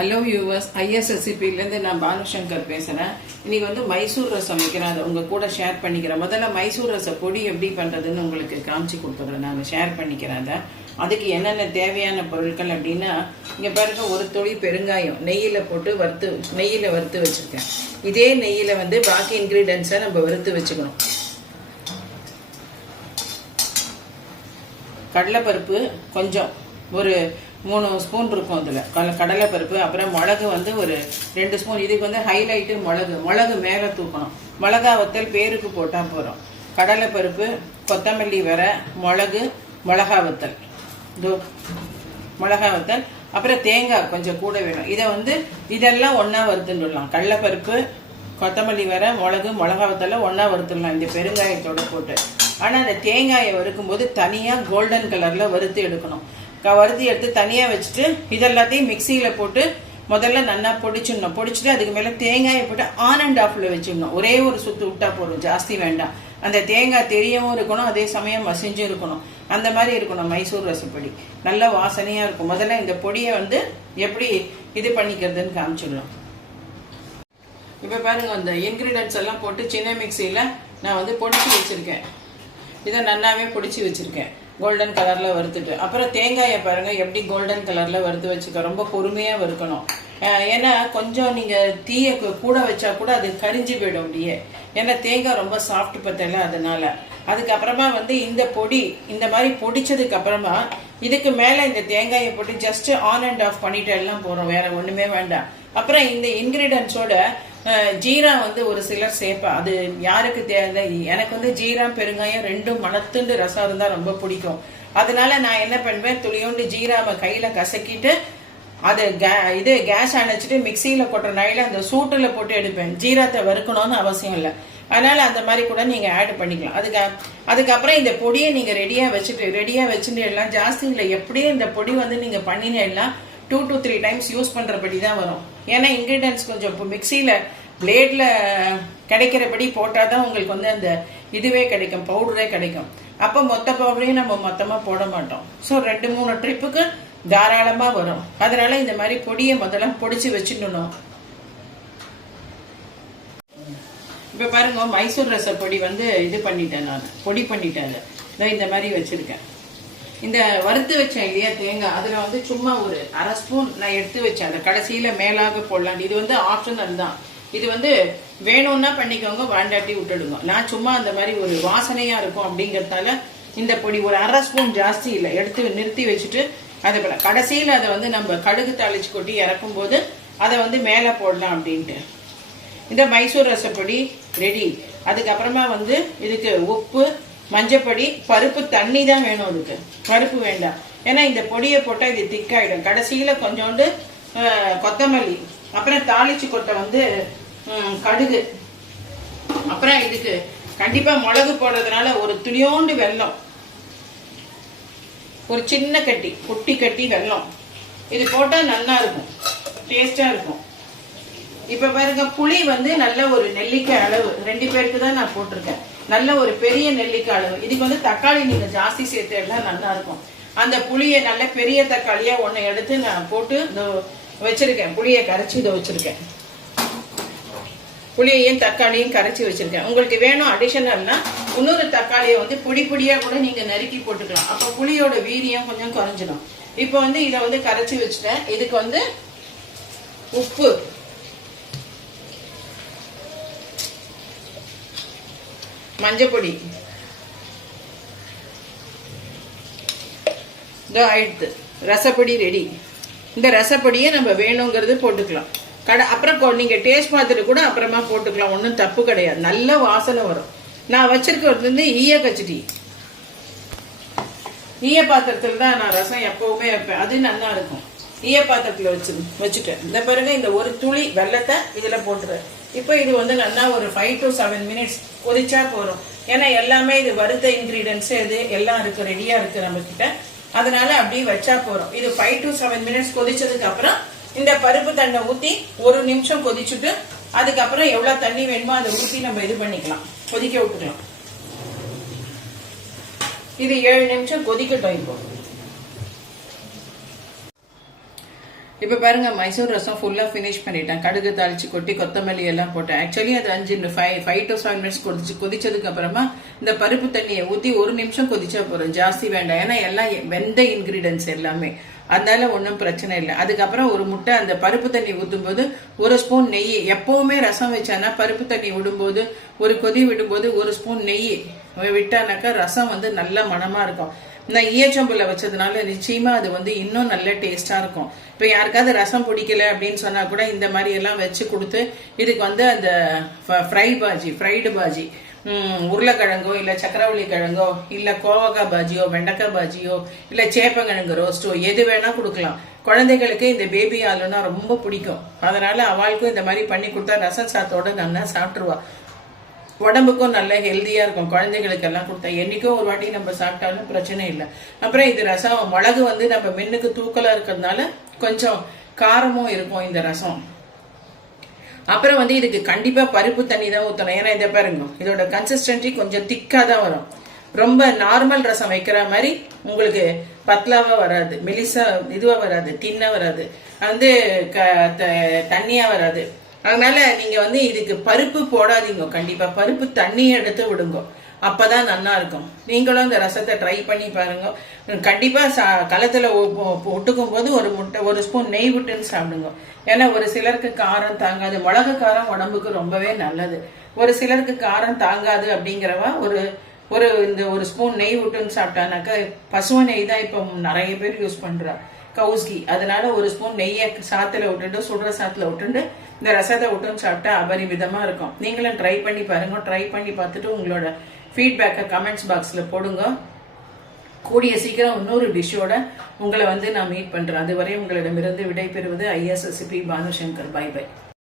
Hello viewers, ஐஎஸ்எஸ்சிபிலேருந்து நான் பானுசங்கர் பேசுகிறேன். இன்னைக்கு வந்து மைசூர் ரசம் வைக்கிறேன், அதை உங்கள் கூட ஷேர் பண்ணிக்கிறேன். முதல்ல மைசூர் ரச பொடி எப்படி பண்ணுறதுன்னு உங்களுக்கு காமிச்சு கொடுத்துட்றேன், நான் ஷேர் பண்ணிக்கிறேன். அதுக்கு என்னென்ன தேவையான பொருட்கள் அப்படின்னா, இங்கே பாருங்க, ஒரு துளி பெருங்காயம் நெய்யில் போட்டு நெய்யில் வறுத்து வச்சுருக்கேன். இதே நெய்யில் வந்து பாக்கி இன்க்ரீடியன்ஸை நம்ம வறுத்து வச்சுக்கணும். கடலைப்பருப்பு கொஞ்சம், ஒரு 3 ஸ்பூன் இருக்கும். அதில் கடலைப்பருப்பு, அப்புறம் மிளகு வந்து ஒரு 2 ஸ்பூன். இதுக்கு வந்து ஹைலைட்டு மிளகு மேலே தூக்கணும். மிளகா வத்தல் பேருக்கு போட்டால் போகிறோம். கடலைப்பருப்பு, கொத்தமல்லி வர, மிளகா வத்தல், அப்புறம் தேங்காய் கொஞ்சம் கூட வேணும். இதை வந்து இதெல்லாம் ஒன்றா வறுத்துடலாம். கடலைப்பருப்பு, கொத்தமல்லி வர, மிளகா வத்தெல்லாம் ஒன்றா வறுத்துடலாம் இந்த பெருங்காயத்தோடு போட்டு. ஆனால் அந்த தேங்காயை வறுக்கும்போது தனியாக கோல்டன் கலரில் வறுத்து எடுக்கணும். வறுத்து எடுத்து தனியாக வச்சுட்டு இதெல்லாத்தையும் மிக்சியில் போட்டு முதல்ல நல்லா பொடிச்சுட்டு அதுக்கு மேலே தேங்காயை போட்டு ஆன் அண்ட் ஆஃபில் வச்சுக்கணும். ஒரே ஒரு சுற்று விட்டா போதும், ஜாஸ்தி வேண்டாம். அந்த தேங்காய் தெரியவும் இருக்கணும், அதே சமயம் மசிஞ்சும் இருக்கணும். அந்த மாதிரி இருக்கணும் மைசூர் ரசப்பொடி. நல்ல வாசனையாக இருக்கும். முதல்ல இந்த பொடியை வந்து எப்படி இது பண்ணிக்கிறதுன்னு காமிச்சிடலாம். இப்போ பாருங்க, அந்த இன்க்ரீடியன்ஸ் எல்லாம் போட்டு சின்ன மிக்சியில் நான் வந்து பொடிச்சு வச்சுருக்கேன். இதை நல்லாவே பொடிச்சு வச்சுருக்கேன், கோல்டன் கலரில் வறுத்துட்டு. அப்புறம் தேங்காயை பாருங்கள் எப்படி கோல்டன் கலரில் வறுத்து வச்சுக்க. ரொம்ப பொறுமையாக வறுக்கணும். ஏன்னா கொஞ்சம் நீங்கள் தீயை கூட வச்சா கூட அது கரிஞ்சு போயிடும் அப்படியே. ஏன்னா தேங்காய் ரொம்ப சாஃப்ட் பத்தல, அதனால. அதுக்கப்புறமா வந்து இந்த பொடி இந்த மாதிரி பொடிச்சதுக்கு அப்புறமா இதுக்கு மேலே இந்த தேங்காயை போட்டு ஜஸ்ட் ஆன் அண்ட் ஆஃப் பண்ணிட்டு எல்லாம் போகிறோம், வேற ஒன்றுமே வேண்டாம். அப்புறம் இந்த இன்க்ரீடியன்ஸோட ஜீரா வந்து ஒரு சிலர் சேர்ப்பா, அது யாருக்கு தேவை. எனக்கு வந்து ஜீரா பெருங்காயம் ரெண்டும் மணத்துண்டு ரசம் இருந்தால் ரொம்ப பிடிக்கும். அதனால நான் என்ன பண்ணுவேன், துளியோண்டு ஜீராவை கையில் கசக்கிட்டு அது கேஸ் அணைச்சிட்டு மிக்சியில் கொட்டுற நாயில் அந்த சூட்டில் போட்டு எடுப்பேன். ஜீராத்தை வறுக்கணும்னு அவசியம் இல்லை. அதனால அந்த மாதிரி கூட நீங்கள் ஆட் பண்ணிக்கலாம். அதுக்கப்புறம் இந்த பொடியை நீங்கள் ரெடியாக வச்சுட்டு எல்லாம் ஜாஸ்தி இல்லை, எப்படியும் இந்த பொடி வந்து நீங்கள் பண்ணின எல்லாம் 2 to 3 டைம்ஸ் யூஸ் பண்ணுறபடி தான் வரும். ஏன்னா இன்க்ரீடியன்ஸ் கொஞ்சம் இப்போ மிக்சியில் பிளேடில் கிடைக்கிறபடி போட்டால் தான் உங்களுக்கு வந்து அந்த இதுவே கிடைக்கும், பவுடரே கிடைக்கும். அப்போ மொத்த பவுடரையும் நம்ம மொத்தமாக போட மாட்டோம். ஸோ 2-3 ட்ரிப்புக்கு தாராளமாக வரும். அதனால இந்த மாதிரி பொடியை முதல்ல பொடிச்சு வச்சுடணும். இப்போ பாருங்க, மைசூர் ரச பொடி வந்து இது பண்ணிட்டேன், நான் பொடி பண்ணிட்டேன். இந்த மாதிரி வச்சுருக்கேன். இந்த வறுத்து வச்சேன் இல்லையா தேங்காய், அதில் வந்து சும்மா ஒரு 1/2 ஸ்பூன் நான் எடுத்து வச்சேன். அந்த கடைசியில் மேலாக போடலான். இது வந்து ஆப்ஷனல் தான். இது வந்து வேணும்னா பண்ணிக்கோங்க, வேண்டாட்டி விட்டுடுங்க. நான் சும்மா அந்த மாதிரி ஒரு வாசனையாக இருக்கும் அப்படிங்கிறதுனால இந்த பொடி ஒரு 1/2 ஸ்பூன், ஜாஸ்தி இல்லை, எடுத்து நிறுத்தி வச்சுட்டு அது போல கடைசியில் அதை வந்து நம்ம கடுகு தாளிச்சு கொட்டி இறக்கும் போது அதை வந்து மேலே போடலாம் அப்படின்ட்டு. இந்த மைசூர் ரசப்பொடி ரெடி. அதுக்கப்புறமா வந்து இதுக்கு உப்பு, மஞ்சப்பொடி, பருப்பு தண்ணி தான் வேணும். அதுக்கு பருப்பு வேண்டாம், ஏன்னா இந்த பொடியை போட்டால் இது திக்காயிடும். கடைசியில் கொஞ்சோண்டு கொத்தமல்லி, அப்புறம் தாளிச்சு கொட்டை வந்து கடுகு, அப்புறம் இதுக்கு கண்டிப்பாக மிளகு போடுறதுனால ஒரு துளியோண்டு வெல்லம், ஒரு சின்ன குட்டி கட்டி வெல்லம், இது போட்டால் நல்லா இருக்கும், டேஸ்டாக இருக்கும். இப்போ பாருங்க, புளி வந்து நல்ல ஒரு நெல்லிக்காய் அளவு, 2 பேருக்கு தான் நான் போட்டிருக்கேன். நல்ல ஒரு பெரிய நெல்லிக்காய் அளவு. இதுக்கு வந்து தக்காளி நீங்கள் ஜாஸ்தி சேர்த்துனா நல்லா இருக்கும். அந்த புளியை நல்ல பெரிய தக்காளியாக 1 எடுத்து நான் போட்டு வச்சிருக்கேன். புளியை கரைச்சி இதை வச்சிருக்கேன். புளியையும் தக்காளியும் கரைச்சி வச்சிருக்கேன். உங்களுக்கு வேணும் அடிஷனல்னா இன்னொரு தக்காளியை வந்து பொடியாக கூட நீங்கள் நறுக்கி போட்டுக்கலாம். அப்போ புளியோட வீரியம் கொஞ்சம் குறைஞ்சிடும். இப்போ வந்து இதை வந்து கரைச்சி வச்சுட்டேன். இதுக்கு வந்து உப்பு, மஞ்சப்பொடி, இதோ ஆயிடுது. ரசப்பொடி ரெடி. இந்த ரசப்பொடியை நம்ம வேணுங்கிறது போட்டுக்கலாம். அப்புறம் நீங்கள் டேஸ்ட் பார்த்துட்டு கூட அப்புறமா போட்டுக்கலாம், ஒன்றும் தப்பு கிடையாது. நல்ல வாசனை வரும். நான் வச்சிருக்கிறது வந்து ஈய கச்சடி. ஈய பாத்திரத்தில் தான் நான் ரசம் எப்பவுமே வைப்பேன், அது நல்லா இருக்கும். ஈய பாத்திரத்தில் வச்சுட்டேன். இந்த பிறகு இந்த ஒரு துளி வெல்லத்தை இதில் போட்டுறேன். இப்போ இது வந்து நல்லா ஒரு 5 to 7 மினிட்ஸ் கொதிச்சா போகிறோம். ஏன்னா எல்லாமே இது வறுத்த இன்க்ரீடியன்ஸு இது எல்லாம் இருக்குது, ரெடியாக இருக்குது நம்மக்கிட்ட. அதனால அப்படியே வச்சா போகிறோம். இது 5 to 7 மினிட்ஸ் கொதிச்சதுக்கு அப்புறம் இந்த பருப்பு தண்ணை ஊற்றி 1 நிமிஷம் கொதிச்சுட்டு அதுக்கப்புறம் எவ்வளோ தண்ணி வேணுமோ அதை ஊற்றி நம்ம இது பண்ணிக்கலாம், கொதிக்க விட்டுக்கலாம். இது 7 நிமிஷம் கொதிக்கட்டும். இப்போ இப்போ பாருங்க மைசூர் ரசம் ஃபுல்லா ஃபினிஷ் பண்ணிட்டேன். கடுகு தாளிச்சு கொட்டி கொத்தமல்லி எல்லாம் போட்டேன். ஆக்சுவலி அது 5 to 7 மினிட்ஸ் கொதிச்சதுக்கு அப்புறமா இந்த பருப்பு தண்ணியை ஊத்தி 1 நிமிஷம் கொதிச்சா போறோம், ஜாஸ்தி வேண்டாம். ஏன்னா எல்லாம் வெந்த இன்கிரீடியன்ஸ் எல்லாமே, அதனால ஒன்றும் பிரச்சனை இல்லை. அதுக்கப்புறம் ஒரு முட்டை, அந்த பருப்பு தண்ணி ஊற்றும் போது 1 ஸ்பூன் நெய். எப்பவுமே ரசம் வச்சானா பருப்பு தண்ணி விடும்போது, ஒரு கொதி விடும்போது 1 ஸ்பூன் நெய் விட்டானாக்கா ரசம் வந்து நல்ல மணமா இருக்கும். நான் ஈயச்சம்புல வச்சதுனால நிச்சயமா அது வந்து இன்னும் நல்ல டேஸ்டா இருக்கும். இப்ப யாருக்காவது ரசம் பிடிக்கல அப்படின்னு சொன்னா கூட இந்த மாதிரி எல்லாம் வச்சு கொடுத்து, இதுக்கு வந்து அந்த ஃப்ரைடு பாஜி, உருளைக்கிழங்கோ இல்ல சக்கரவள்ளி கிழங்கோ இல்ல கோவக்காய் பாஜியோ வெண்டைக்காய் பாஜியோ இல்ல சேப்பங்கிழங்கு ரோஸ்டோ எது வேணா கொடுக்கலாம். குழந்தைகளுக்கு இந்த பேபி ஆளுன்னா ரொம்ப பிடிக்கும். அதனால அவளுக்கும் இந்த மாதிரி பண்ணி கொடுத்தா ரசம் சாத்தோட நல்லா சாப்பிட்டுருவா. உடம்புக்கும் நல்ல ஹெல்தியா இருக்கும். குழந்தைகளுக்கு எல்லாம் கொடுத்தா என்னைக்கும் ஒரு வாட்டி நம்ம சாப்பிட்டாலும் பிரச்சனை இல்லை. அப்புறம் இது ரசம் மிளகு வந்து நம்ம மென்னுக்கு தூக்கலா இருக்கிறதுனால கொஞ்சம் காரமும் இருக்கும் இந்த ரசம். அப்புறம் வந்து இதுக்கு கண்டிப்பா பருப்பு தண்ணி தான் ஊற்றணும். ஏன்னா இதை பாருங்க, இதோட கன்சிஸ்டன்சி கொஞ்சம் திக்கா தான் வரும். ரொம்ப நார்மல் ரசம் வைக்கிற மாதிரி உங்களுக்கு பத்லாவா வராது, மெலிசா இதுவா வராது, தின்னா வராது, வந்து தண்ணியா வராது. அதனால நீங்க வந்து இதுக்கு பருப்பு போடாதீங்க. கண்டிப்பா பருப்பு தண்ணியை எடுத்து விடுங்க, அப்பதான் நல்லா இருக்கும். நீங்களும் இந்த ரசத்தை ட்ரை பண்ணி பாருங்க. கண்டிப்பா களத்துல ஒட்டுக்கும் போது 1 ஸ்பூன் நெய் விட்டுன்னு சாப்பிடுங்க. ஏன்னா ஒரு சிலருக்கு காரம் தாங்காது. மிளகு காரம் உடம்புக்கு ரொம்பவே நல்லது. ஒரு சிலருக்கு காரம் தாங்காது அப்படிங்கிறவா இந்த 1 ஸ்பூன் நெய் விட்டுன்னு சாப்பிட்டானாக்கா, பசுவை நெய் தான் இப்போ நிறைய பேர் யூஸ் பண்றா, கவுஸ்கி. அதனால 1 ஸ்பூன் நெய்யை சாத்துல விட்டுட்டு, சுடுற சாத்துல விட்டுட்டு இந்த ரசத்தை விட்டுன்னு சாப்பிட்டா அபரிமிதமா இருக்கும். நீங்களும் ட்ரை பண்ணி பாருங்க. ட்ரை பண்ணி பார்த்துட்டு உங்களோட ஃபீட்பேக்கை கமெண்ட்ஸ் பாக்ஸ்ல போடுங்க. கூடிய சீக்கிரம் இன்னொரு டிஷ்ஷோட உங்களை வந்து நான் மீட் பண்றேன். அதுவரை உங்களிடமிருந்து விடைபெறுவது IS recipe Bhanushankar. Bye by.